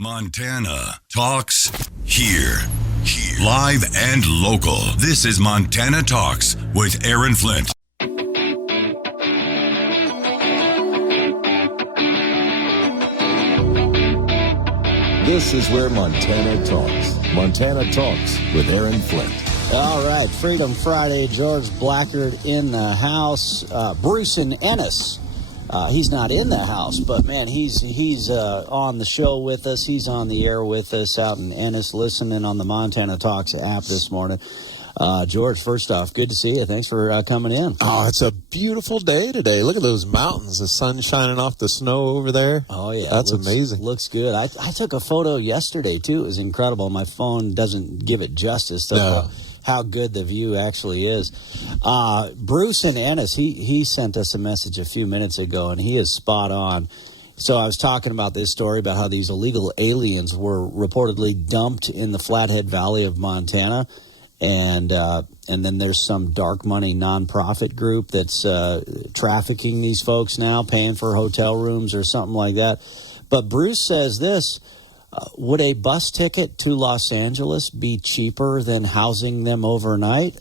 Montana Talks here. Live and local. This is Montana Talks with Aaron Flint. This is where Montana talks. Montana Talks with Aaron Flint. All right, Freedom Friday. George Blackard in the house. Bruce and Ennis. He's not in the house, but man, he's on the show with us. He's on the air with us out in Ennis, listening on the Montana Talks app this morning. George, first off, good to see you. Thanks for coming in. Oh, it's a beautiful day today. Look at those mountains, the sun shining off the snow over there. Oh, yeah. That's amazing. Looks good. I took a photo yesterday, too. It was incredible. My phone doesn't give it justice to how good the view actually is. Bruce and Ennis, he sent us a message a few minutes ago, and he is spot on. So I was talking about this story about how these illegal aliens were reportedly dumped in the Flathead Valley of Montana. And then there's some dark money nonprofit group that's trafficking these folks now, paying for hotel rooms or something like that. But Bruce says this, would a bus ticket to Los Angeles be cheaper than housing them overnight?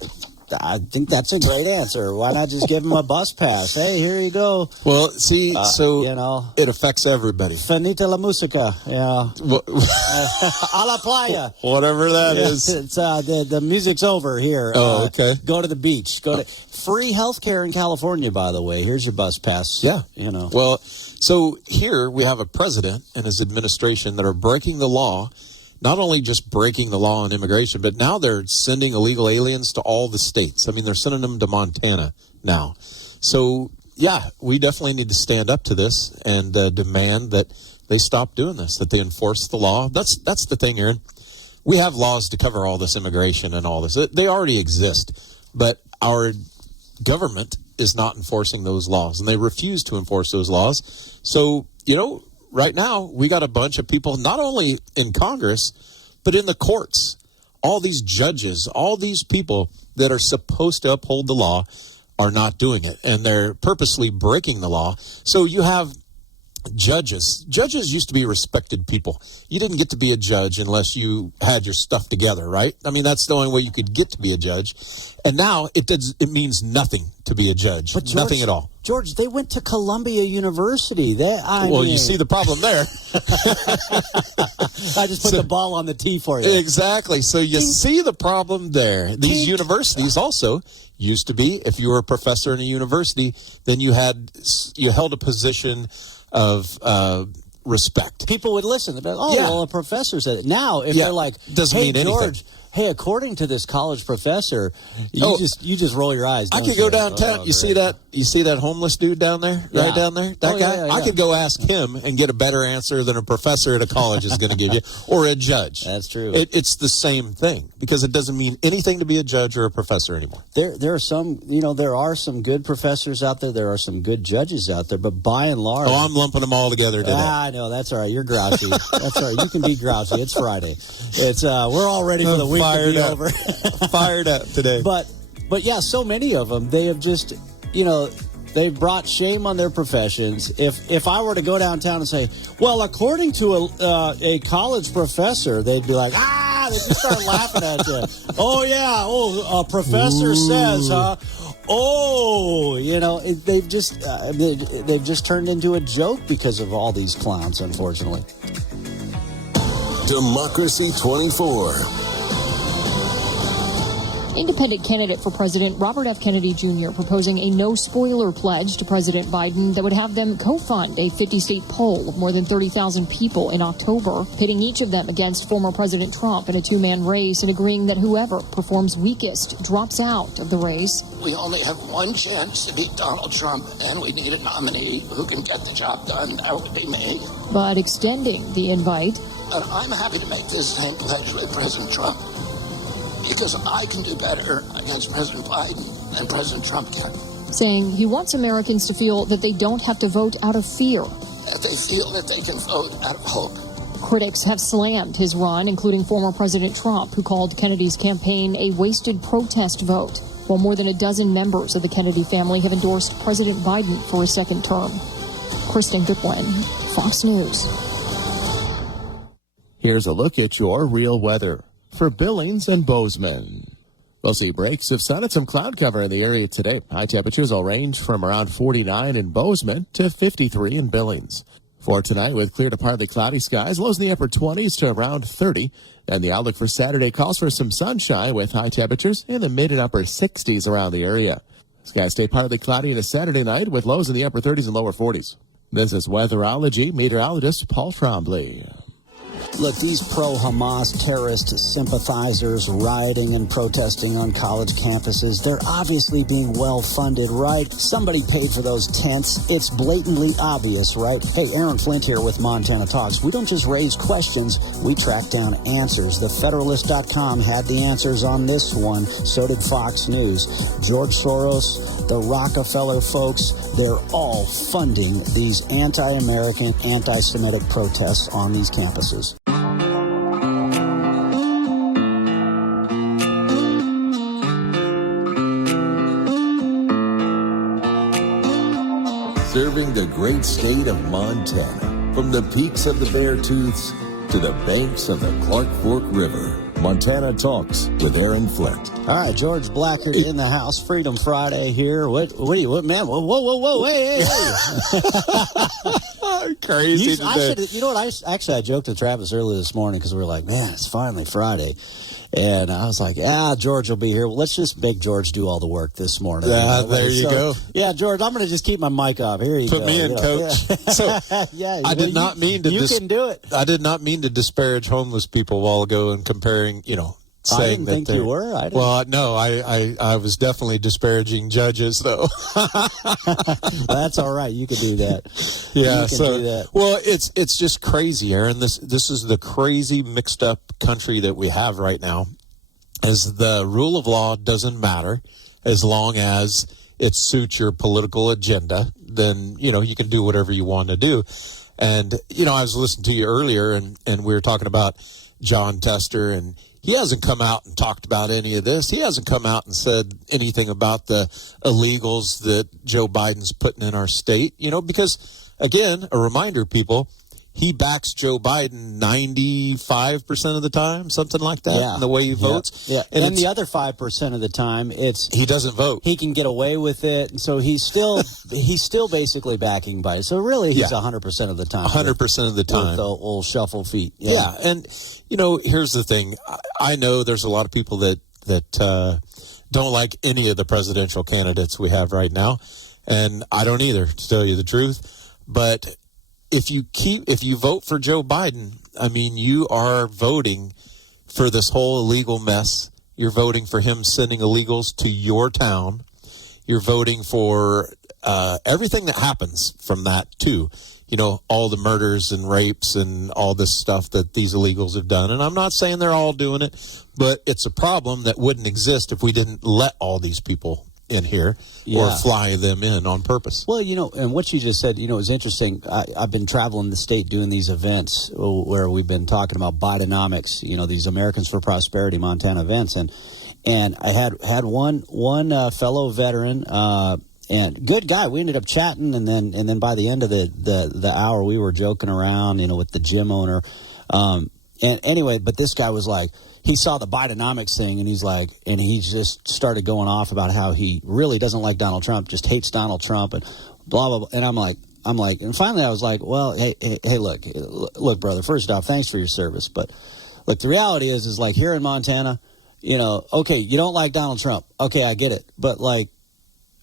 I think that's a great answer. Why not just give them a bus pass? Hey, here you go. Well, see, it affects everybody. Finita la música, a la playa. Whatever that is. It's the music's over here. Oh, okay. Go to the beach. Go to free health care in California, by the way. Here's your bus pass. Yeah. Well, so here we have a president and his administration that are breaking the law. Not only just breaking the law on immigration, but now they're sending illegal aliens to all the states. I mean, they're sending them to Montana now. So, yeah, we definitely need to stand up to this and demand that they stop doing this, that they enforce the law. That's the thing, Aaron. We have laws to cover all this immigration and all this. They already exist, but our government is not enforcing those laws, and they refuse to enforce those laws. So, right now, we got a bunch of people, not only in Congress, but in the courts. All these judges, all these people that are supposed to uphold the law are not doing it, and they're purposely breaking the law. So you have judges. Judges used to be respected people. You didn't get to be a judge unless you had your stuff together, right? I mean, that's the only way you could get to be a judge. And now it means nothing to be a judge. But George, nothing at all. George, they went to Columbia University. You see the problem there. I just put the ball on the tee for you. Exactly. So you see the problem there. These universities also used to be, if you were a professor in a university, then you held a position of respect. People would listen. They'd be like, well, a professor said it. Now, if they're like, doesn't mean anything. George, hey, according to this college professor, you just roll your eyes. I could go downtown. You see that homeless dude down there, right down there? That guy. Yeah. I could go ask him and get a better answer than a professor at a college is going to give you, or a judge. That's true. It's the same thing because it doesn't mean anything to be a judge or a professor anymore. There are some, there are some good professors out there. There are some good judges out there, but by and large, I'm lumping them all together today. I know that's all right. You're grouchy. That's all right. You can be grouchy. It's Friday. It's we're all ready for the week. Fired up. Over. Fired up today. But yeah, so many of them, they have just, they've brought shame on their professions. If I were to go downtown and say, well, according to a college professor, they'd be like, they'd just start laughing at you. Oh, yeah. Oh, a professor says, huh? Oh, they've just turned into a joke because of all these clowns, unfortunately. Democracy 24. Independent candidate for president Robert F. Kennedy Jr. proposing a no-spoiler pledge to President Biden that would have them co-fund a 50-state poll of more than 30,000 people in October, pitting each of them against former President Trump in a two-man race and agreeing that whoever performs weakest drops out of the race. We only have one chance to beat Donald Trump, and we need a nominee who can get the job done. That would be me. But extending the invite. And I'm happy to make this same pledge with President Trump. Because I can do better against President Biden than President Trump can. Saying he wants Americans to feel that they don't have to vote out of fear. That they feel that they can vote out of hope. Critics have slammed his run, including former President Trump, who called Kennedy's campaign a wasted protest vote, while more than a dozen members of the Kennedy family have endorsed President Biden for a second term. Kristen Goodwin, Fox News. Here's a look at your real weather for Billings and Bozeman. We'll see breaks of sun and some cloud cover in the area today. High temperatures will range from around 49 in Bozeman to 53 in Billings. For tonight, with clear to partly cloudy skies, lows in the upper 20s to around 30. And the outlook for Saturday calls for some sunshine with high temperatures in the mid and upper 60s around the area. Skies stay partly cloudy into Saturday night with lows in the upper 30s and lower 40s. This is weatherology meteorologist Paul Trombley. Look, these pro-Hamas terrorist sympathizers rioting and protesting on college campuses, they're obviously being well-funded, right? Somebody paid for those tents. It's blatantly obvious, right? Hey, Aaron Flint here with Montana Talks. We don't just raise questions, we track down answers. TheFederalist.com had the answers on this one. So did Fox News. George Soros, the Rockefeller folks, they're all funding these anti-American, anti-Semitic protests on these campuses. Serving the great state of Montana, from the peaks of the Beartooths to the banks of the Clark Fork River. Montana Talks with Aaron Flint. All right, George Blackard in the house. Freedom Friday here. What, man? Whoa, hey. Crazy. I joked to Travis earlier this morning because we were like, man, it's finally Friday. And I was like, George will be here. Well, let's just make George do all the work this morning. There you go. Yeah, George, I'm going to just keep my mic off. Here you go. Put me in, Coach. Yeah. So, I did not mean to. You can do it. I did not mean to disparage homeless people a while ago and comparing, saying I didn't that think you were. Well, no, I was definitely disparaging judges, though. That's all right. You can do that. Yeah. Do that. Well, it's just crazy, Aaron. This is the crazy mixed up country that we have right now. As the rule of law doesn't matter as long as it suits your political agenda, then you can do whatever you want to do. And I was listening to you earlier, and we were talking about John Tester, and he hasn't come out and talked about any of this. He hasn't come out and said anything about the illegals that Joe Biden's putting in our state, because, again, a reminder, people, he backs Joe Biden 95% of the time, something like that, in the way he votes. Yeah. And the other 5% of the time, he doesn't vote. He can get away with it, and so he's still basically backing Biden. So really, he's 100% of the time. 100% of the time. With the old shuffle feet. Yeah, and here's the thing. I know there's a lot of people that don't like any of the presidential candidates we have right now, and I don't either, to tell you the truth. But if you vote for Joe Biden, I mean, you are voting for this whole illegal mess. You're voting for him sending illegals to your town. You're voting for everything that happens from that, too. All the murders and rapes and all this stuff that these illegals have done. And I'm not saying they're all doing it, but it's a problem that wouldn't exist if we didn't let all these people in here or fly them in on purpose. Well, and what you just said, is interesting. I've been traveling the state doing these events where we've been talking about Bidenomics, these Americans for Prosperity Montana events. And I had one fellow veteran, and good guy. We ended up chatting, and then by the end of the hour, we were joking around, with the gym owner. And anyway, but this guy was like, he saw the Bidenomics thing, and he just started going off about how he really doesn't like Donald Trump, just hates Donald Trump, and blah blah blah. And I'm like, and finally I was like, well, hey, look, brother. First off, thanks for your service, but look, the reality is like here in Montana, okay, you don't like Donald Trump, okay, I get it, but like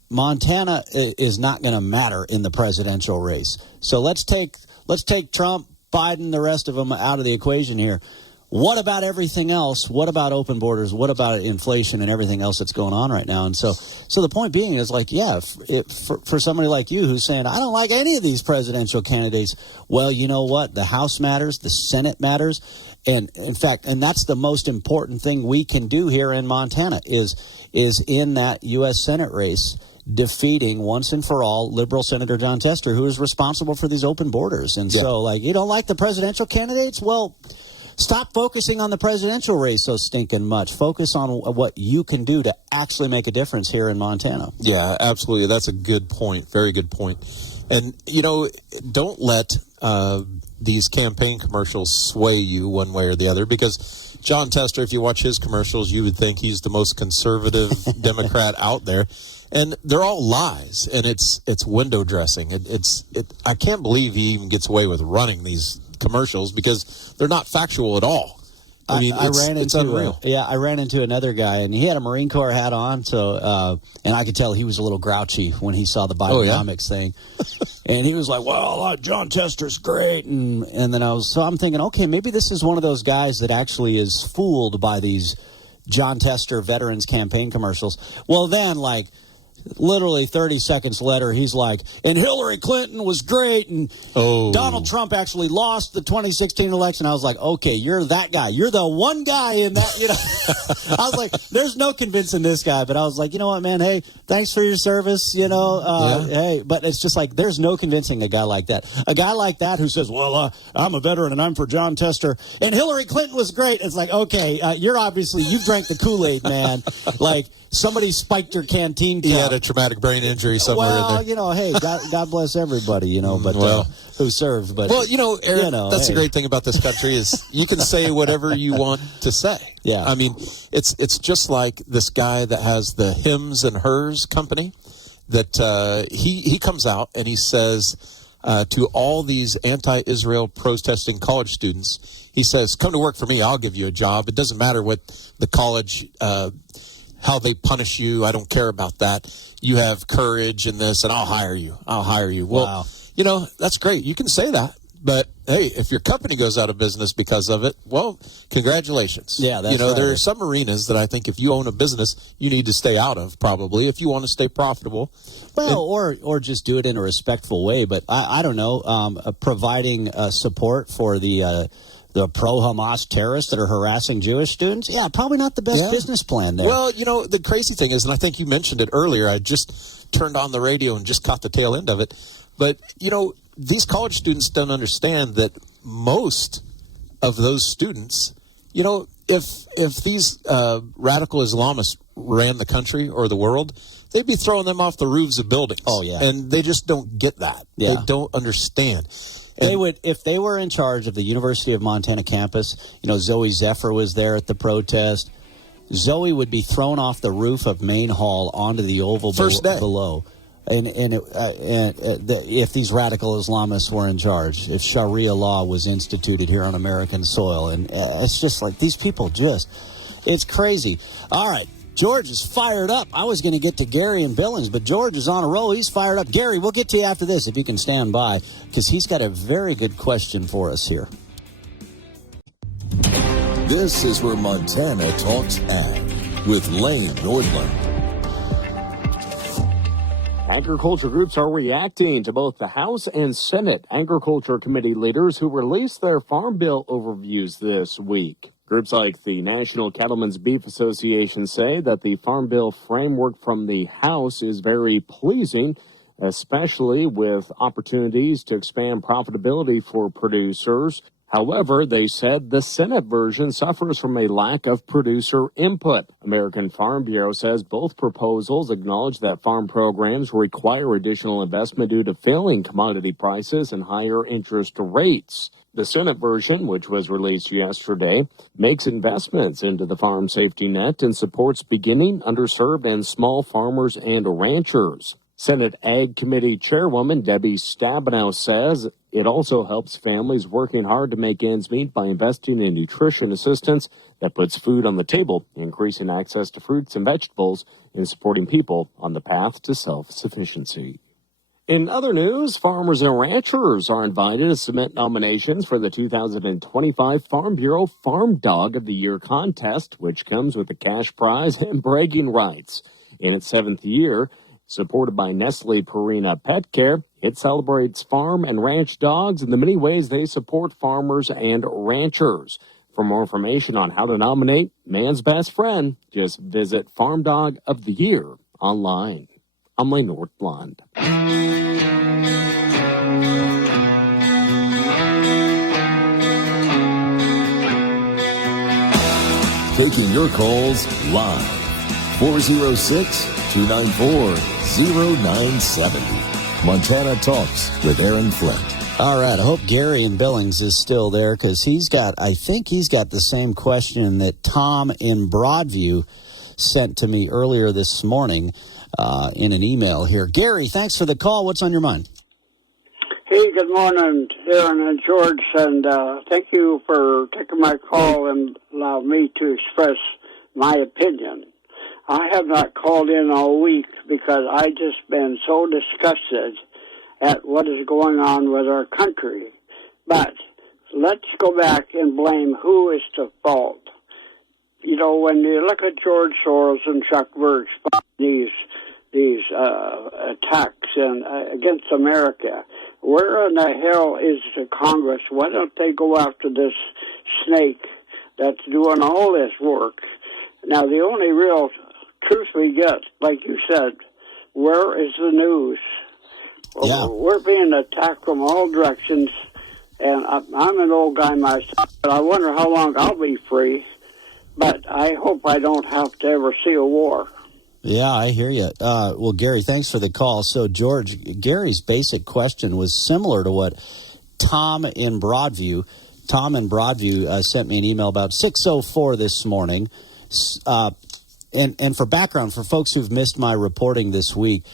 Montana is not going to matter in the presidential race. So let's take Trump, Biden, the rest of them out of the equation here. What about everything else? What about open borders? What about inflation and everything else that's going on right now? And so the point being is like, for somebody like you who's saying, I don't like any of these presidential candidates. Well, you know what? The House matters. The Senate matters. And in fact, and that's the most important thing we can do here in Montana is in that U.S. Senate race, defeating once and for all liberal Senator John Tester, who is responsible for these open borders. And so like, you don't like the presidential candidates? Well, stop focusing on the presidential race so stinking much. Focus on what you can do to actually make a difference here in Montana. Yeah, absolutely. That's a good point. Very good point. And, don't let these campaign commercials sway you one way or the other, because John Tester, if you watch his commercials, you would think he's the most conservative Democrat out there. And they're all lies, and it's window dressing. I can't believe he even gets away with running these commercials because they're not factual at all. I mean, it's unreal. I ran into another guy, and he had a Marine Corps hat on, so and I could tell he was a little grouchy when he saw the Bidenomics thing. And he was like, well, John Tester's great. And then I'm thinking, okay, maybe this is one of those guys that actually is fooled by these John Tester Veterans Campaign commercials. Well, then, literally 30 seconds later, he's like, and Hillary Clinton was great, and Donald Trump actually lost the 2016 election. I was like, okay, you're that guy. You're the one guy in that, I was like, there's no convincing this guy. But I was like, you know what, man, hey, thanks for your service, hey. But it's just like, there's no convincing a guy like that. A guy like that who says, well, I'm a veteran, and I'm for John Tester, and Hillary Clinton was great. It's like, okay, you've drank the Kool-Aid, man. Like, somebody spiked your canteen cup. He had a traumatic brain injury somewhere in there. Hey, God bless everybody, but who served. But Aaron, that's the great thing about this country is you can say whatever you want to say. Yeah, I mean, it's just like this guy that has the Hims and Hers company that he comes out and he says to all these anti-Israel protesting college students, he says, "Come to work for me. I'll give you a job. It doesn't matter what the college." How they punish you, I don't care about that. You have courage in this, and I'll hire you. Well, wow. That's great. You can say that. But, hey, if your company goes out of business because of it, well, congratulations. Yeah, that's right. There are some arenas that I think if you own a business, you need to stay out of, probably, if you want to stay profitable. Well, or just do it in a respectful way. But I don't know, providing support for the pro-Hamas terrorists that are harassing Jewish students? Yeah, probably not the best business plan there. Well, the crazy thing is, and I think you mentioned it earlier, I just turned on the radio and just caught the tail end of it, but, these college students don't understand that most of those students, if these radical Islamists ran the country or the world, they'd be throwing them off the roofs of buildings. Oh, yeah. And they just don't get that. Yeah. They don't understand. They would, if they were in charge of the University of Montana campus, Zoe Zephyr was there at the protest. Zoe would be thrown off the roof of Main Hall onto the oval below. And if these radical Islamists were in charge, if Sharia law was instituted here on American soil, and it's just like these people it's crazy. All right. George is fired up. I was going to get to Gary and Billings, but George is on a roll. He's fired up. Gary, we'll get to you after this if you can stand by, because he's got a very good question for us here. This is where Montana Talks Ag with Lane Nordland. Agriculture groups are reacting to both the House and Senate Agriculture Committee leaders who released their Farm Bill overviews this week. Groups like the National Cattlemen's Beef Association say that the Farm Bill framework from the House is very pleasing, especially with opportunities to expand profitability for producers. However, they said the Senate version suffers from a lack of producer input. American Farm Bureau says both proposals acknowledge that farm programs require additional investment due to failing commodity prices and higher interest rates. The Senate version, which was released yesterday, makes investments into the farm safety net and supports beginning, underserved, and small farmers and ranchers. Senate Ag Committee Chairwoman Debbie Stabenow says it also helps families working hard to make ends meet by investing in nutrition assistance that puts food on the table, increasing access to fruits and vegetables, and supporting people on the path to self-sufficiency. In other news, farmers and ranchers are invited to submit nominations for the 2025 Farm Bureau Farm Dog of the Year contest, which comes with a cash prize and bragging rights. In its 7th year, supported by Nestle Purina Pet Care, it celebrates farm and ranch dogs in the many ways they support farmers and ranchers. For more information on how to nominate man's best friend, just visit Farm Dog of the Year online. I'm Lane Nordland. Taking your calls live. 406-294-0970. Montana Talks with Aaron Flint. All right. I hope Gary in Billings is still there because I think he's got the same question that Tom in Broadview sent to me earlier this morning in an email here. Gary, thanks for the call. What's on your mind? Hey, good morning, Aaron and George, and thank you for taking my call and allow me to express my opinion. I have not called in all week because I just been so disgusted at what is going on with our country. But let's go back and blame who is to fault. You know, when you look at George Soros and Chuck Birch, these attacks against America, where in the hell is the Congress? Why don't they go after this snake that's doing all this work? Now, the only real truth we get, like you said, where is the news? Yeah. We're being attacked from all directions, and I'm an old guy myself, but I wonder how long I'll be free. But I hope I don't have to ever see a war. Yeah, I hear you. Well, Gary, thanks for the call. So, George, Gary's basic question was similar to what Tom in Broadview sent me an email about 6:04 this morning. And for background, for folks who've missed my reporting this week,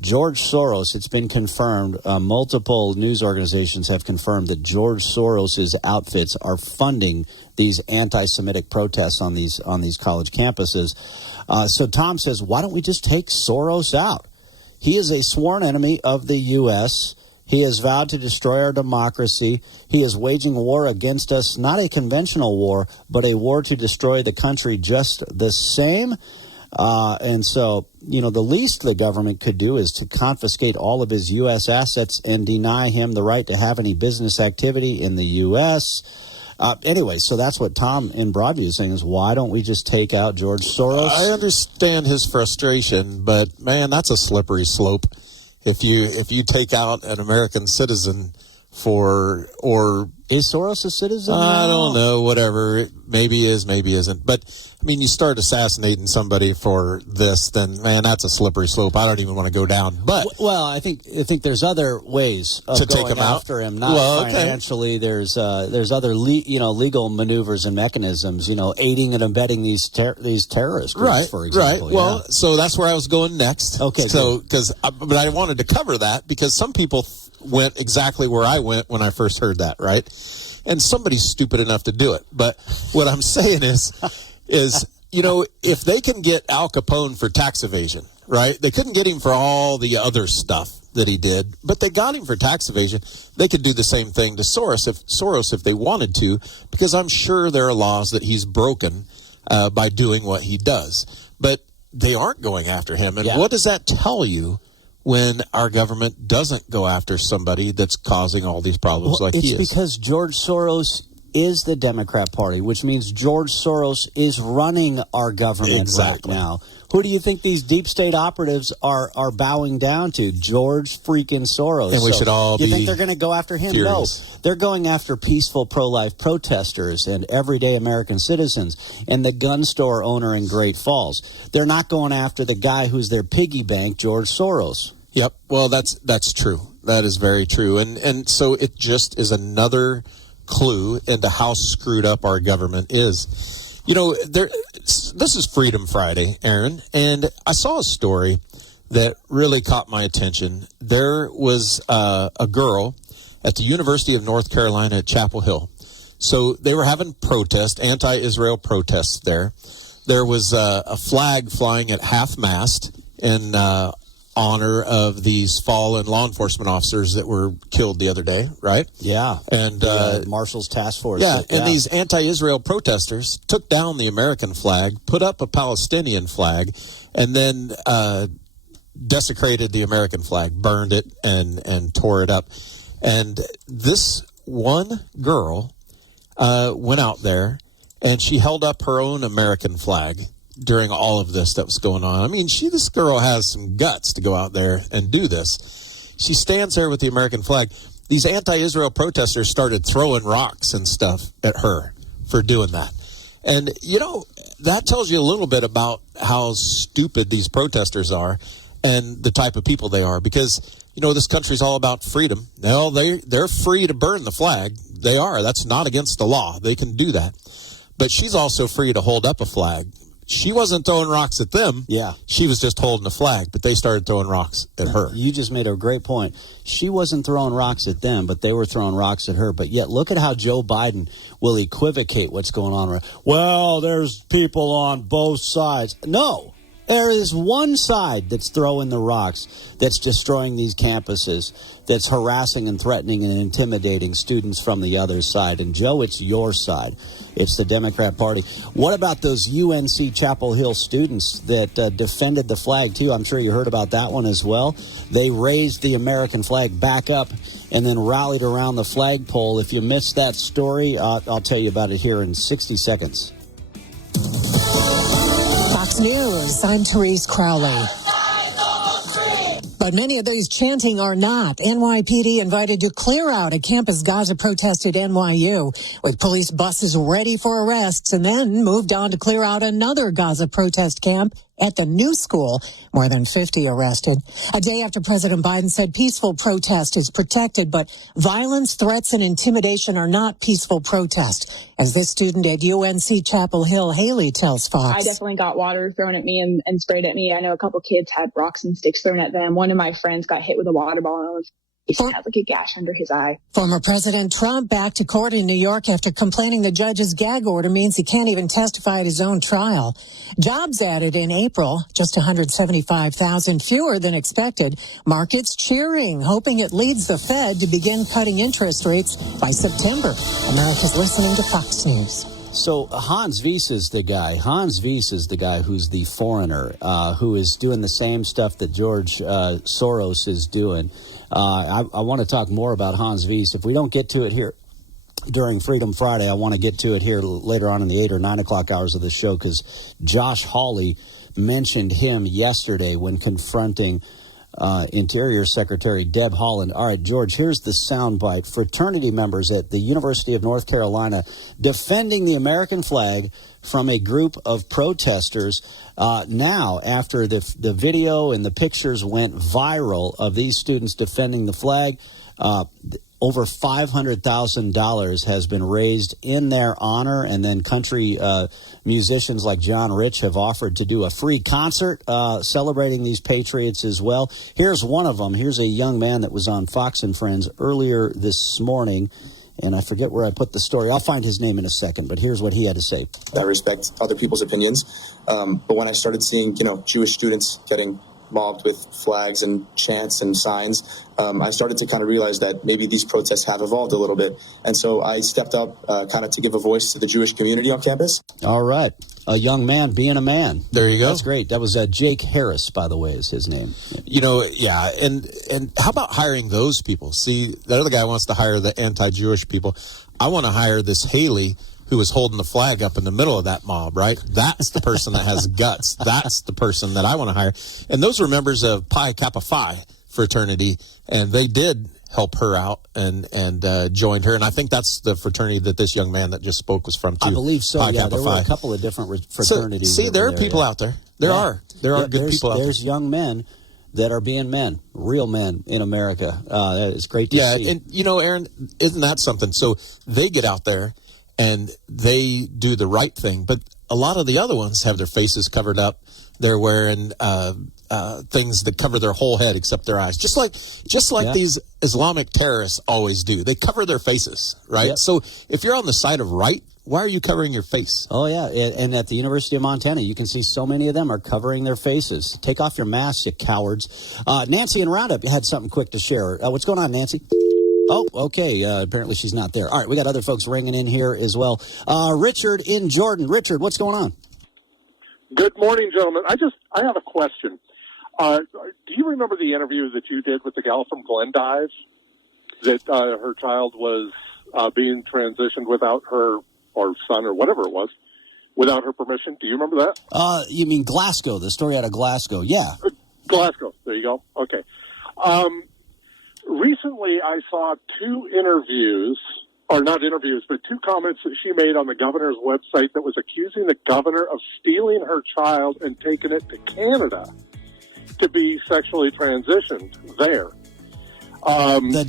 George Soros, it's been confirmed, multiple news organizations have confirmed that George Soros's outfits are funding these anti-Semitic protests on these college campuses. So Tom says, why don't we just take Soros out? He is a sworn enemy of the U.S. He has vowed to destroy our democracy. He is waging war against us, not a conventional war, but a war to destroy the country just the same. And so, you know, the least the government could do is to confiscate all of his U.S. assets and deny him the right to have any business activity in the U.S. Anyway, so that's what Tom in Broadview is saying is, why don't we just take out George Soros? I understand his frustration, but, man, that's a slippery slope. If you take out an American citizen is Soros a citizen? I don't know, whatever. Maybe is, maybe isn't. But, I mean, you start assassinating somebody for this, then, man, that's a slippery slope. I don't even want to go down. But well, I think there's other ways of to going take him out? after him. Not financially. There's other legal maneuvers and mechanisms. Aiding and abetting these terrorist groups, for example. Right. Well, so that's where I was going next. Okay. So but I wanted to cover that because some people went exactly where I went when I first heard that, right? And somebody's stupid enough to do it. But what I'm saying is, if they can get Al Capone for tax evasion, right? They couldn't get him for all the other stuff that he did, but they got him for tax evasion. They could do the same thing to Soros if they wanted to, because I'm sure there are laws that he's broken by doing what he does. But they aren't going after him. And what does that tell you when our government doesn't go after somebody that's causing all these problems like he is? It's because George Soros is the Democrat Party, which means George Soros is running our government right now. Who do you think these deep state operatives are bowing down to? George freaking Soros. And we should all You think they're going to go after him? furious. No. They're going after peaceful pro-life protesters and everyday American citizens and the gun store owner in Great Falls. They're not going after the guy who's their piggy bank, George Soros. Yep. Well, that's true. That is very true. And so it just is another clue into how screwed up our government is. This is Freedom Friday, Aaron, and I saw a story that really caught my attention. There was a girl at the University of North Carolina at Chapel Hill. So they were having protests, anti-Israel protests there. There was a flag flying at half-mast in honor of these fallen law enforcement officers that were killed the other day, right? Yeah. And Marshall's task force. Yeah, and these anti-Israel protesters took down the American flag, put up a Palestinian flag, and then desecrated the American flag, burned it, and tore it up. And this one girl went out there, and she held up her own American flag during all of this that was going on. I mean, this girl has some guts to go out there and do this. She stands there with the American flag. These anti-Israel protesters started throwing rocks and stuff at her for doing that. And, that tells you a little bit about how stupid these protesters are and the type of people they are. Because this country's all about freedom. Well, they're free to burn the flag. They are. That's not against the law. They can do that. But she's also free to hold up a flag. She wasn't throwing rocks at them. Yeah. She was just holding a flag, but they started throwing rocks at her. You just made a great point. She wasn't throwing rocks at them, but they were throwing rocks at her. But yet, look at how Joe Biden will equivocate what's going on. Well, there's people on both sides. No. There is one side that's throwing the rocks, that's destroying these campuses, that's harassing and threatening and intimidating students from the other side. And, Joe, it's your side. It's the Democrat Party. What about those UNC Chapel Hill students that defended the flag, too? I'm sure you heard about that one as well. They raised the American flag back up and then rallied around the flagpole. If you missed that story, I'll tell you about it here in 60 seconds. Fox News, I'm Therese Crowley. But many of those chanting are not. NYPD invited to clear out a campus Gaza protest at NYU, with police buses ready for arrests, and then moved on to clear out another Gaza protest camp at the new school. More than 50 arrested. A day after President Biden said peaceful protest is protected, but violence, threats, and intimidation are not peaceful protest. As this student at UNC Chapel Hill, Haley, tells Fox. I definitely got water thrown at me and sprayed at me. I know a couple kids had rocks and sticks thrown at them. One of my friends got hit with a water ball and he had like a gash under his eye. Former President Trump back to court in New York after complaining the judge's gag order means he can't even testify at his own trial. Jobs added in April, just 175,000 fewer than expected. Markets cheering, hoping it leads the Fed to begin cutting interest rates by September. America's listening to Fox News. So Hans Wiese is the guy. Hans Wiese is the guy who's the foreigner, who is doing the same stuff that George Soros is doing. I want to talk more about Hans Wiese. If we don't get to it here during Freedom Friday, I want to get to it here later on in the 8 or 9 o'clock hours of the show, because Josh Hawley mentioned him yesterday when confronting Interior Secretary Deb Haaland. All right, George, here's the soundbite. Fraternity members at the University of North Carolina defending the American flag from a group of protesters. Now, after the video and the pictures went viral of these students defending the flag, over $500,000 has been raised in their honor, and then country musicians like John Rich have offered to do a free concert celebrating these patriots as well. Here's one of them. Here's a young man that was on Fox and Friends earlier this morning, and I forget where I put the story. I'll find his name in a second, but here's what he had to say. I respect other people's opinions, but when I started seeing, Jewish students getting mobbed with flags and chants and signs, I started to kind of realize that maybe these protests have evolved a little bit. And so I stepped up kind of to give a voice to the Jewish community on campus. All right. A young man being a man. There you go. That's great. That was Jake Harris, by the way, is his name. Yeah. And how about hiring those people? See, the other guy wants to hire the anti-Jewish people. I want to hire this Haley who was holding the flag up in the middle of that mob, right? That's the person that has guts. That's the person that I want to hire. And those were members of Pi Kappa Phi fraternity, and they did help her out and joined her. And I think that's the fraternity that this young man that just spoke was from, too. I believe so, Pi yeah. Kappa There were Phi. a couple of different fraternities. So, see, there are people out there. There are good people out there. There's young men that are being men, real men in America. It's great to see. Yeah, and, Aaron, isn't that something? So they get out there and they do the right thing. But a lot of the other ones have their faces covered up. They're wearing things that cover their whole head except their eyes, just like these Islamic terrorists always do. They cover their faces, right? Yep. So if you're on the side of right, why are you covering your face? Oh, yeah. And at the University of Montana, you can see so many of them are covering their faces. Take off your masks, you cowards. Nancy in Roundup had something quick to share. What's going on, Nancy? Oh, okay. Apparently she's not there. All right, we got other folks ringing in here as well. Richard in Jordan. Richard, what's going on? Good morning, gentlemen. I have a question. Do you remember the interview that you did with the gal from Glendive? That her child was being transitioned without her, or son, or whatever it was, without her permission. Do you remember that? You mean Glasgow, the story out of Glasgow. Yeah. Glasgow. There you go. Okay. Recently, I saw two comments that she made on the governor's website that was accusing the governor of stealing her child and taking it to Canada to be sexually transitioned there. The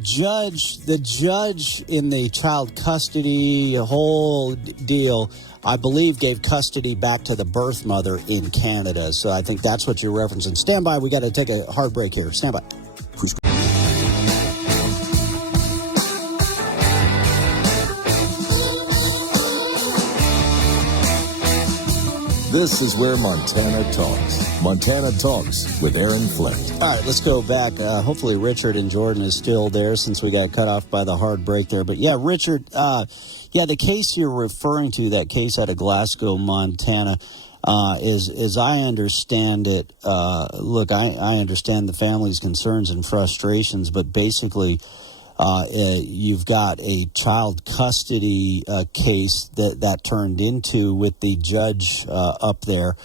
judge in the child custody whole deal, I believe, gave custody back to the birth mother in Canada. So I think that's what you're referencing. Stand by. We got to take a hard break here. Stand by. This is where Montana talks. Montana Talks with Aaron Flint. All right, let's go back. Hopefully Richard and Jordan is still there since we got cut off by the hard break there. But yeah, Richard, the case you're referring to, that case out of Glasgow, Montana, as I understand it, look, I understand the family's concerns and frustrations, but basically you've got a child custody case that turned into with the judge up there.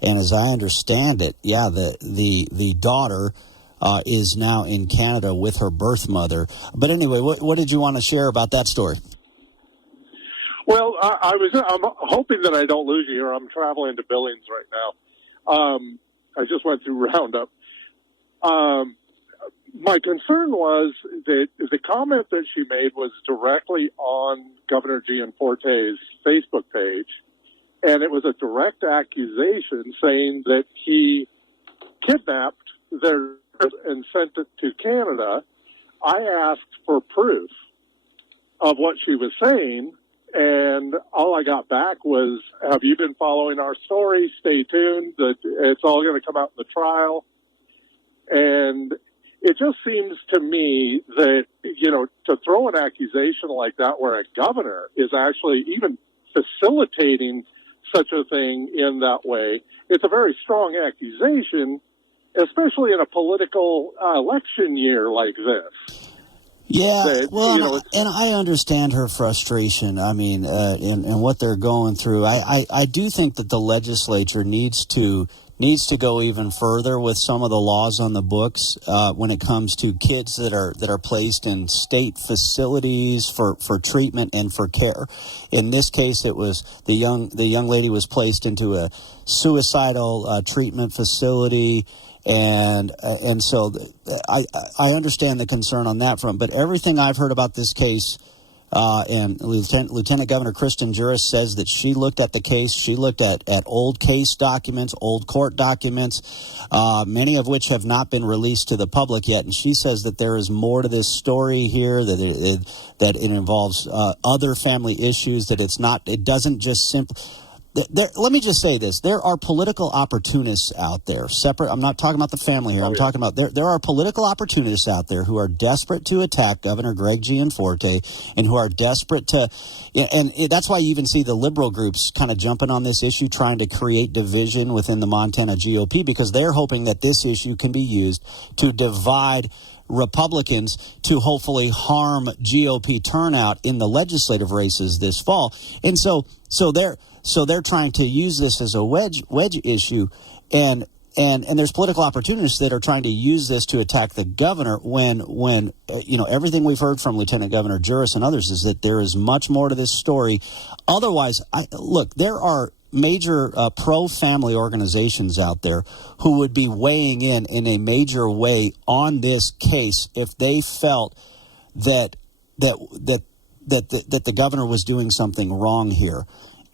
And as I understand it, the daughter is now in Canada with her birth mother. But anyway, what did you want to share about that story? Well, I'm hoping that I don't lose you here. I'm traveling to Billings right now. I just went through Roundup. My concern was that the comment that she made was directly on Governor Gianforte's Facebook page, and it was a direct accusation saying that he kidnapped their and sent it to Canada. I asked for proof of what she was saying, and all I got back was, have you been following our story? Stay tuned. That it's all going to come out in the trial. And it just seems to me that, to throw an accusation like that where a governor is actually even facilitating such a thing in that way, it's a very strong accusation, especially in a political election year like this. Yeah, and I understand her frustration. I mean, and what they're going through. I do think that the legislature needs to go even further with some of the laws on the books when it comes to kids that are placed in state facilities for treatment and for care. In this case, it was the young lady was placed into a suicidal treatment facility. And so I understand the concern on that front, but everything I've heard about this case, and Lieutenant Governor Kristen Juris says that she looked at the case. She looked at old case documents, old court documents, many of which have not been released to the public yet. And she says that there is more to this story here, that it involves other family issues, that it doesn't just simply. Let me just say this. There are political opportunists out there. Separate. I'm not talking about the family here. I'm talking about there are political opportunists out there who are desperate to attack Governor Greg Gianforte and who are desperate to – and that's why you even see the liberal groups kind of jumping on this issue, trying to create division within the Montana GOP, because they're hoping that this issue can be used to divide Republicans, to hopefully harm GOP turnout in the legislative races this fall. And so they're trying to use this as a wedge issue, and there's political opportunists that are trying to use this to attack the governor when everything we've heard from Lieutenant Governor Juris and others is that there is much more to this story. Otherwise, there are major pro-family organizations out there who would be weighing in a major way on this case if they felt that the governor was doing something wrong here.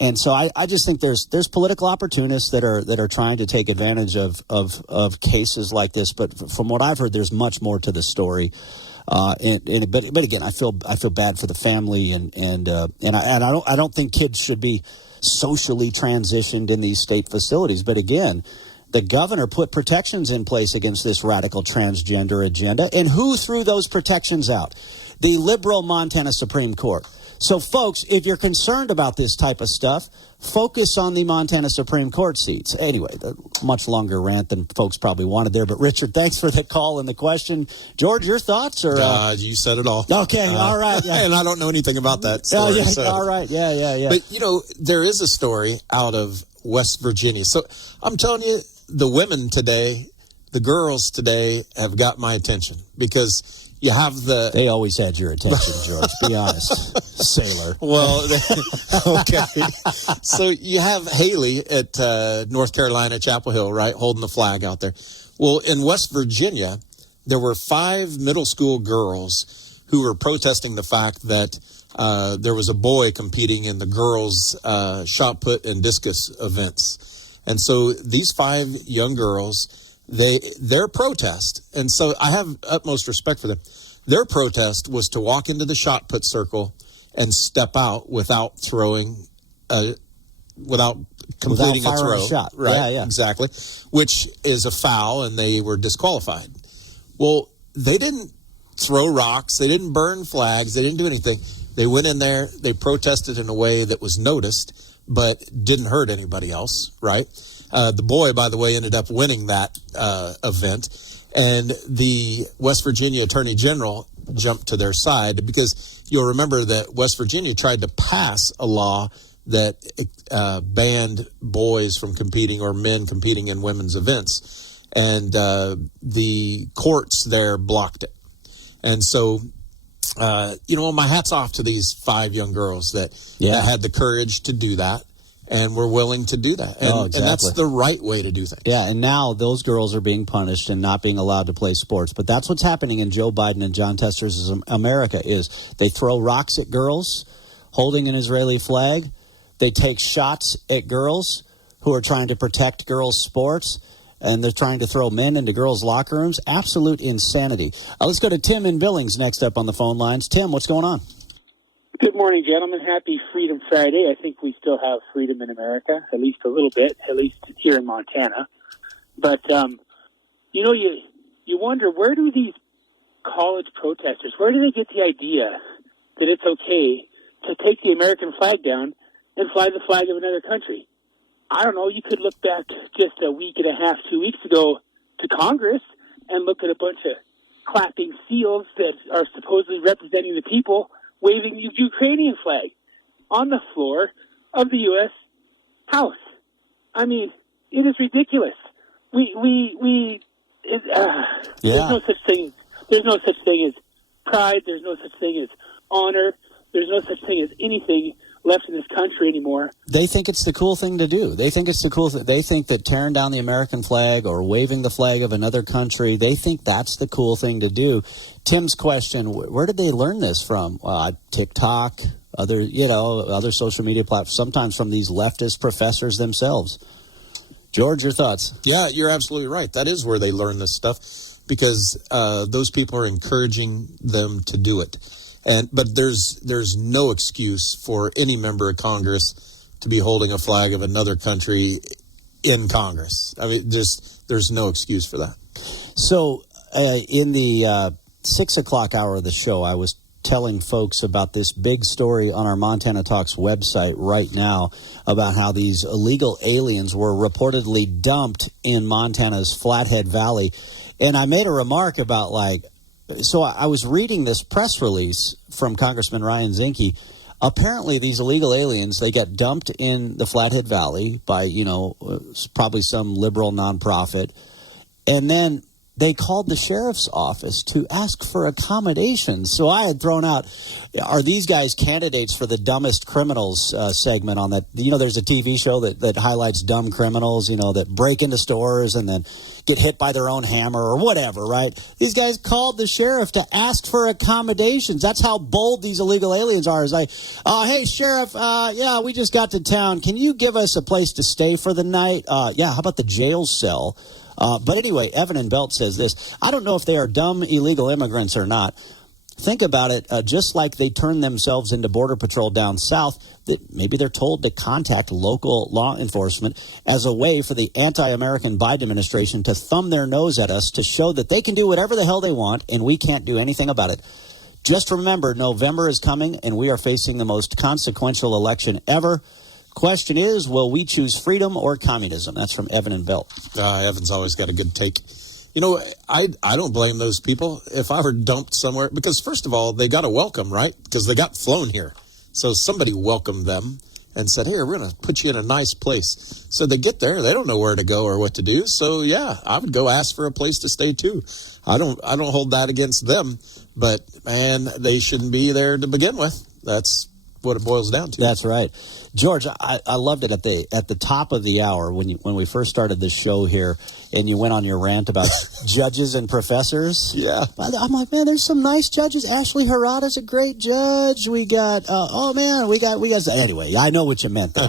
And so I just think there's political opportunists that are trying to take advantage of cases like this. But from what I've heard, there's much more to the story. But again, I feel bad for the family, and I don't think kids should be socially transitioned in these state facilities. But again, the governor put protections in place against this radical transgender agenda, and who threw those protections out? The liberal Montana Supreme Court. So, folks, if you're concerned about this type of stuff, focus on the Montana Supreme Court seats. Anyway, much longer rant than folks probably wanted there. But, Richard, thanks for the call and the question. George, your thoughts? Or you said it all. Okay, all right. Yeah. And I don't know anything about that story. All right, yeah. But, there is a story out of West Virginia. So I'm telling you, the women today, the girls today have got my attention, because you have they always had your attention, George. Be honest, sailor. Well, okay. So you have Haley at North Carolina, Chapel Hill, right, holding the flag out there. Well, in West Virginia, there were 5 middle school girls who were protesting the fact that there was a boy competing in the girls' shot put and discus events. And so these 5 young girls, their protest, and so I have utmost respect for them, their protest was to walk into the shot put circle and step out without throwing, without completing a throw. A shot. Right, Yeah. Exactly, which is a foul, and they were disqualified. Well, they didn't throw rocks, they didn't burn flags, they didn't do anything. They went in there, they protested in a way that was noticed, but didn't hurt anybody else, right? The boy, by the way, ended up winning that event, and the West Virginia Attorney General jumped to their side because you'll remember that West Virginia tried to pass a law that banned boys from competing or men competing in women's events, and the courts there blocked it. And so, my hat's off to these 5 young girls that had the courage to do that and were willing to do that. And, exactly. And that's the right way to do things. Yeah, and now those girls are being punished and not being allowed to play sports. But that's what's happening in Joe Biden and John Tester's America is they throw rocks at girls holding an Israeli flag. They take shots at girls who are trying to protect girls' sports. And they're trying to throw men into girls' locker rooms. Absolute insanity. Let's go to Tim in Billings next up on the phone lines. Tim, what's going on? Good morning, gentlemen. Happy Freedom Friday. I think we still have freedom in America, at least a little bit, at least here in Montana. But, you wonder, where do these college protesters, where do they get the idea that it's okay to take the American flag down and fly the flag of another country? I don't know, you could look back just a week and a half, 2 weeks ago to Congress and look at a bunch of clapping seals that are supposedly representing the people waving the Ukrainian flag on the floor of the U.S. House. I mean, it is ridiculous. There's no such thing. There's no such thing as pride. There's no such thing as honor. There's no such thing as anything left in this country anymore. They think it's the cool thing to do. They think it's the cool thing. They think that tearing down the American flag or waving the flag of another country, they think that's the cool thing to do. Tim's question, where did they learn this from? TikTok, other social media platforms, sometimes from these leftist professors themselves. George, your thoughts? Yeah, you're absolutely right. That is where they learn this stuff because those people are encouraging them to do it. But there's no excuse for any member of Congress to be holding a flag of another country in Congress. I mean, there's no excuse for that. So in the 6 o'clock hour of the show, I was telling folks about this big story on our Montana Talks website right now about how these illegal aliens were reportedly dumped in Montana's Flathead Valley. And I made a remark about so I was reading this press release from Congressman Ryan Zinke. Apparently, these illegal aliens, they got dumped in the Flathead Valley by, probably some liberal nonprofit. And then they called the sheriff's office to ask for accommodations. So I had thrown out, are these guys candidates for the dumbest criminals segment on that? There's a TV show that highlights dumb criminals, that break into stores and then get hit by their own hammer or whatever, right? These guys called the sheriff to ask for accommodations. That's how bold these illegal aliens are. It's like, hey, sheriff, we just got to town. Can you give us a place to stay for the night? How about the jail cell? But anyway, Evan and Belt says this. I don't know if they are dumb illegal immigrants or not. Think about it. Just like they turn themselves into Border Patrol down south, maybe they're told to contact local law enforcement as a way for the anti-American Biden administration to thumb their nose at us to show that they can do whatever the hell they want and we can't do anything about it. Just remember, November is coming and we are facing the most consequential election ever. Question is, will we choose freedom or communism? That's from Evan and Belt. Evan's always got a good take. I don't blame those people if I were dumped somewhere, because first of all, they got a welcome, right? Because they got flown here. So somebody welcomed them and said, here, we're going to put you in a nice place. So they get there. They don't know where to go or what to do. So, yeah, I would go ask for a place to stay, too. I don't hold that against them. But, man, they shouldn't be there to begin with. That's what it boils down to. That's right. George, I loved it at the top of the hour when we first started this show here, and you went on your rant about judges and professors. Yeah. I'm like, man, there's some nice judges. Ashley Harada's a great judge. We got, anyway, I know what you meant there.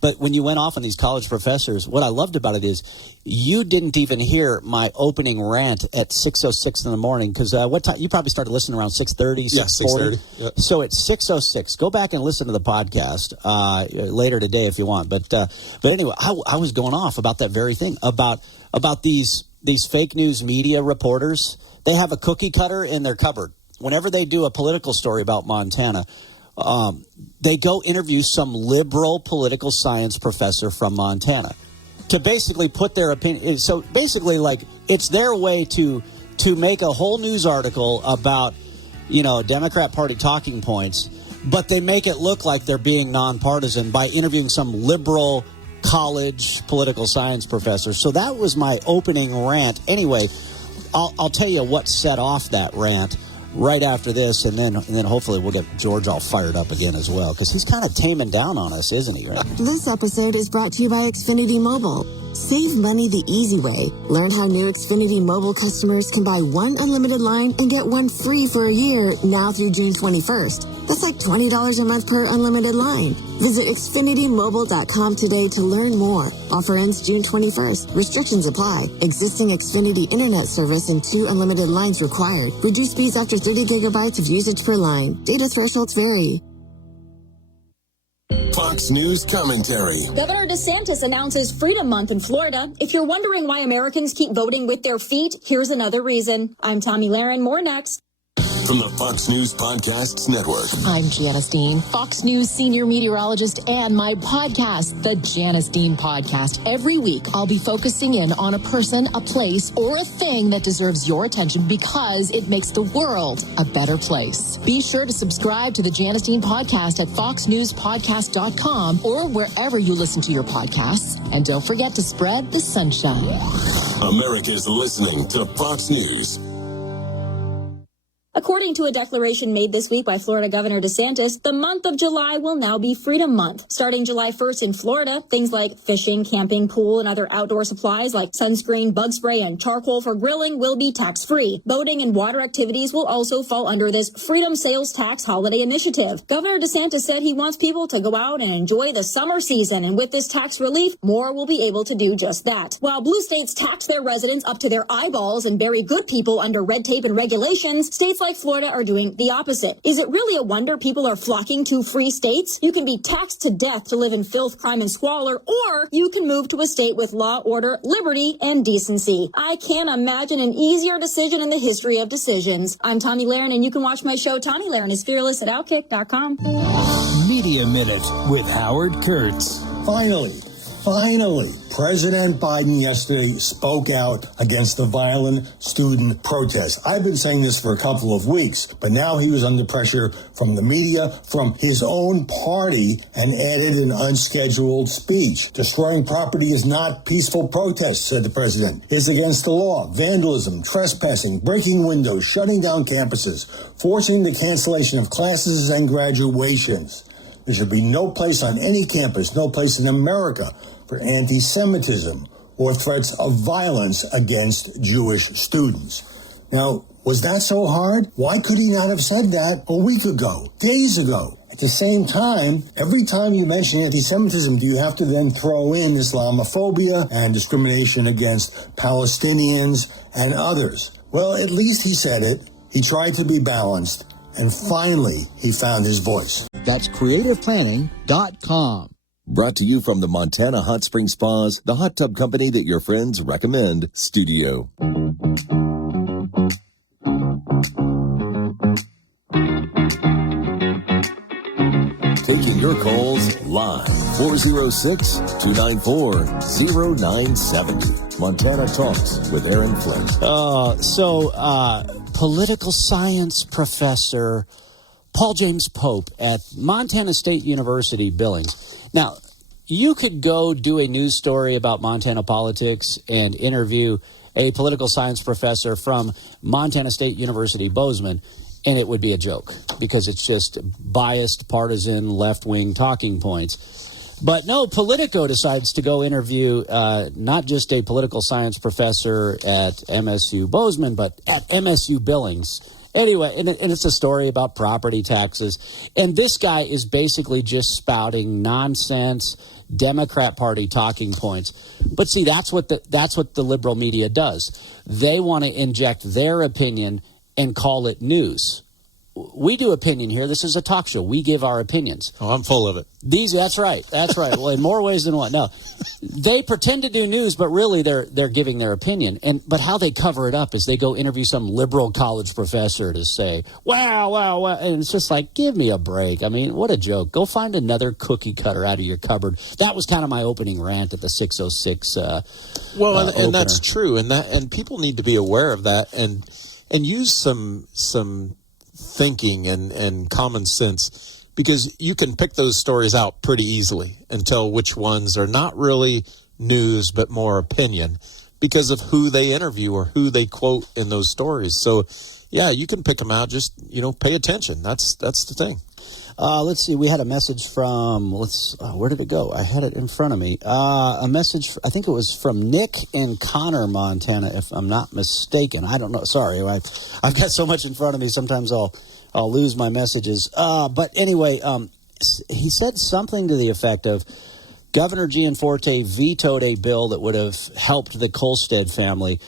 But when you went off on these college professors, what I loved about it is you didn't even hear my opening rant at 6:06 in the morning, because what time? You probably started listening around 6:30, 6:40. Yeah, 6:30. Yep. So at 6:06, go back and listen to the podcast later today if you want. But anyway, I was going off about that very thing, about these fake news media reporters. They have a cookie cutter in their cupboard. Whenever they do a political story about Montana, they go interview some liberal political science professor from Montana to basically put their opinion. So basically, like, it's their way to make a whole news article about, Democrat Party talking points, but they make it look like they're being nonpartisan by interviewing some liberal college political science professor. So that was my opening rant. Anyway, I'll tell you what set off that rant right after this, and then hopefully we'll get George all fired up again as well, because he's kind of taming down on us, isn't he? Right? This episode is brought to you by Xfinity Mobile. Save money the easy way. Learn how new Xfinity Mobile customers can buy one unlimited line and get one free for a year now through June 21st. That's like $20 a month per unlimited line. Visit XfinityMobile.com today to learn more. Offer ends June 21st. Restrictions apply. Existing Xfinity Internet service and 2 unlimited lines required. Reduced speeds after 30 gigabytes of usage per line. Data thresholds vary. Fox News commentary. Governor DeSantis announces Freedom Month in Florida. If you're wondering why Americans keep voting with their feet, here's another reason. I'm Tommy Lahren. More next. From the Fox News Podcasts Network. I'm Janice Dean, Fox News senior meteorologist, and my podcast, the Janice Dean Podcast. Every week, I'll be focusing in on a person, a place, or a thing that deserves your attention because it makes the world a better place. Be sure to subscribe to the Janice Dean Podcast at foxnewspodcast.com or wherever you listen to your podcasts. And don't forget to spread the sunshine. America's listening to Fox News. According to a declaration made this week by Florida Governor DeSantis, the month of July will now be Freedom Month. Starting July 1st in Florida, things like fishing, camping, pool, and other outdoor supplies like sunscreen, bug spray, and charcoal for grilling will be tax-free. Boating and water activities will also fall under this Freedom Sales Tax Holiday Initiative. Governor DeSantis said he wants people to go out and enjoy the summer season, and with this tax relief, more will be able to do just that. While blue states tax their residents up to their eyeballs and bury good people under red tape and regulations, states like Florida are doing the opposite. Is it really a wonder people are flocking to free states? You can be taxed to death to live in filth, crime, and squalor, or you can move to a state with law, order, liberty, and decency. I can't imagine an easier decision in the history of decisions. I'm Tommy Lahren, and you can watch my show, Tommy Lahren is Fearless, at Outkick.com. Media Minute with Howard Kurtz. Finally, President Biden yesterday spoke out against the violent student protests. I've been saying this for a couple of weeks, but now he was under pressure from the media, from his own party, and added an unscheduled speech. Destroying property is not peaceful protest, said the president. It's against the law. Vandalism, trespassing, breaking windows, shutting down campuses, forcing the cancellation of classes and graduations. There should be no place on any campus, no place in America for anti-Semitism or threats of violence against Jewish students. Now, was that so hard? Why could he not have said that a week ago, days ago? At the same time, every time you mention anti-Semitism, do you have to then throw in Islamophobia and discrimination against Palestinians and others? Well, at least he said it. He tried to be balanced. And finally, he found his voice. That's creativeplanning.com. Brought to you from the Montana Hot Spring Spas, the hot tub company that your friends recommend, Studio. Taking your calls live. 406-294-0970. Montana Talks with Aaron Flint. Political science professor Paul James Pope at Montana State University, Billings. Now, you could go do a news story about Montana politics and interview a political science professor from Montana State University, Bozeman, and it would be a joke because it's just biased, partisan, left-wing talking points. But no, Politico decides to go interview not just a political science professor at MSU Bozeman, but at MSU Billings. Anyway, and it's a story about property taxes. And this guy is basically just spouting nonsense Democrat Party talking points. But see, that's what the liberal media does. They want to inject their opinion and call it news. We do opinion here. This is a talk show. We give our opinions. Oh, I'm full of it. That's right. Well, in more ways than one. No, they pretend to do news, but really they're giving their opinion. But how they cover it up is they go interview some liberal college professor to say, wow, and it's just like, give me a break. I mean, what a joke. Go find another cookie cutter out of your cupboard. That was kind of my opening rant at the 606. And that's true, and people need to be aware of that and use some thinking and common sense, because you can pick those stories out pretty easily and tell which ones are not really news but more opinion because of who they interview or who they quote in those stories. So yeah, you can pick them out. Just pay attention. That's the thing. Let's see. We had a message from where did it go? I had it in front of me. A message. I think it was from Nick in Connor, Montana, if I'm not mistaken. I don't know. Sorry, I've got so much in front of me. Sometimes I'll lose my messages. But anyway, he said something to the effect of Governor Gianforte vetoed a bill that would have helped the Kolstad family.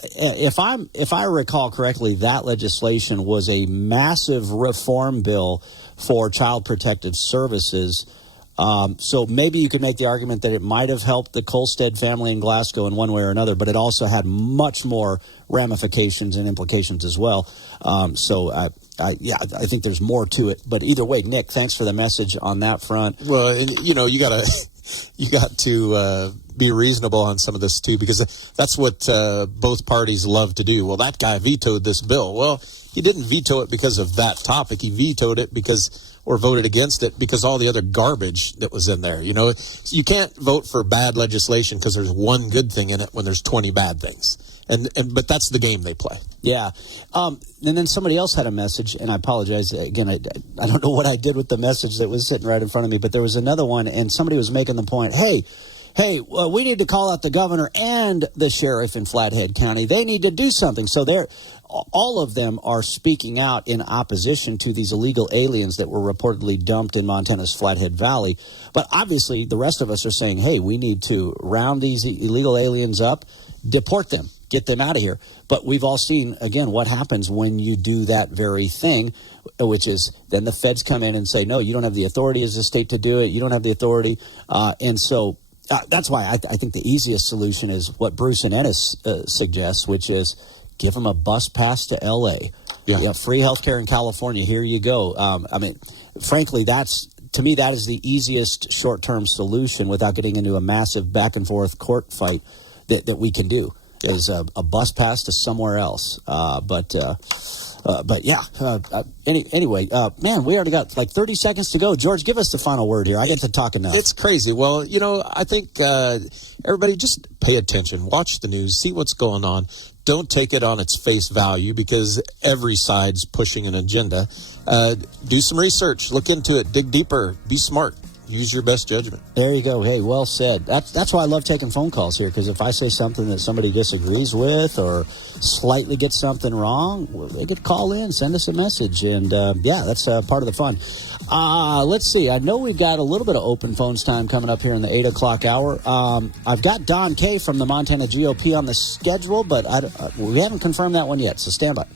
If I recall correctly, that legislation was a massive reform bill for child protective services. So maybe you could make the argument that it might have helped the Kolstad family in Glasgow in one way or another, but it also had much more ramifications and implications as well. So I think there's more to it. But either way, Nick, thanks for the message on that front. Well, and, you got to be reasonable on some of this too, because that's what both parties love to do. Well, that guy vetoed this bill. Well, he didn't veto it because of that topic. He vetoed it or voted against it because all the other garbage that was in there. You can't vote for bad legislation because there's one good thing in it when there's 20 bad things. But that's the game they play. Yeah. And then somebody else had a message, and I apologize. Again, I don't know what I did with the message that was sitting right in front of me, but there was another one, and somebody was making the point, hey, we need to call out the governor and the sheriff in Flathead County. They need to do something. So all of them are speaking out in opposition to these illegal aliens that were reportedly dumped in Montana's Flathead Valley. But obviously, the rest of us are saying, hey, we need to round these illegal aliens up, deport them, get them out of here. But we've all seen, again, what happens when you do that very thing, which is then the feds come in and say, no, you don't have the authority as a state to do it. You don't have the authority. And so that's why I think the easiest solution is what Bruce and Ennis suggests, which is give them a bus pass to L.A. Yeah. Free health care in California. Here you go. Frankly, to me, that is the easiest short-term solution without getting into a massive back-and-forth court fight that we can do. Is a bus pass to somewhere else. Anyway, man, we already got like 30 seconds to go. George, give us the final word here. I get to talk enough. It's crazy. Well, I think everybody just pay attention. Watch the news. See what's going on. Don't take it on its face value because every side's pushing an agenda. Do some research. Look into it. Dig deeper. Be smart. Use your best judgment. There you go. Hey, well said. That's why I love taking phone calls here, because if I say something that somebody disagrees with or slightly gets something wrong, they could call in, send us a message, and that's part of the fun. Let's see. I know we've got a little bit of open phones time coming up here in the 8 o'clock hour. I've got Don Kay from the Montana GOP on the schedule, but we haven't confirmed that one yet, so stand by.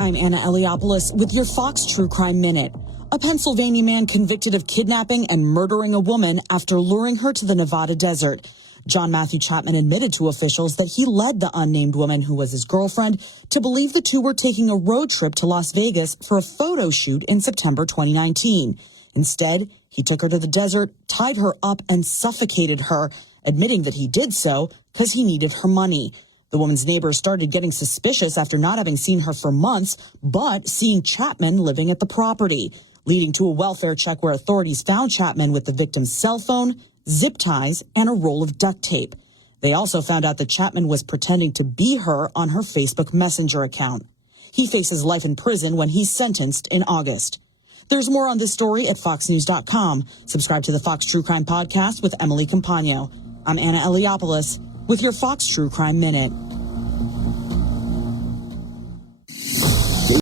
I'm Anna Eliopoulos with your Fox True Crime Minute. A Pennsylvania man convicted of kidnapping and murdering a woman after luring her to the Nevada desert. John Matthew Chapman admitted to officials that he led the unnamed woman, who was his girlfriend, to believe the two were taking a road trip to Las Vegas for a photo shoot in September 2019. Instead, he took her to the desert, tied her up, and suffocated her, admitting that he did so because he needed her money. The woman's neighbors started getting suspicious after not having seen her for months, but seeing Chapman living at the property, leading to a welfare check where authorities found Chapman with the victim's cell phone, zip ties, and a roll of duct tape. They also found out that Chapman was pretending to be her on her Facebook Messenger account. He faces life in prison when he's sentenced in August. There's more on this story at foxnews.com. Subscribe to the Fox True Crime Podcast with Emily Compagno. I'm Anna Eliopoulos with your Fox True Crime Minute.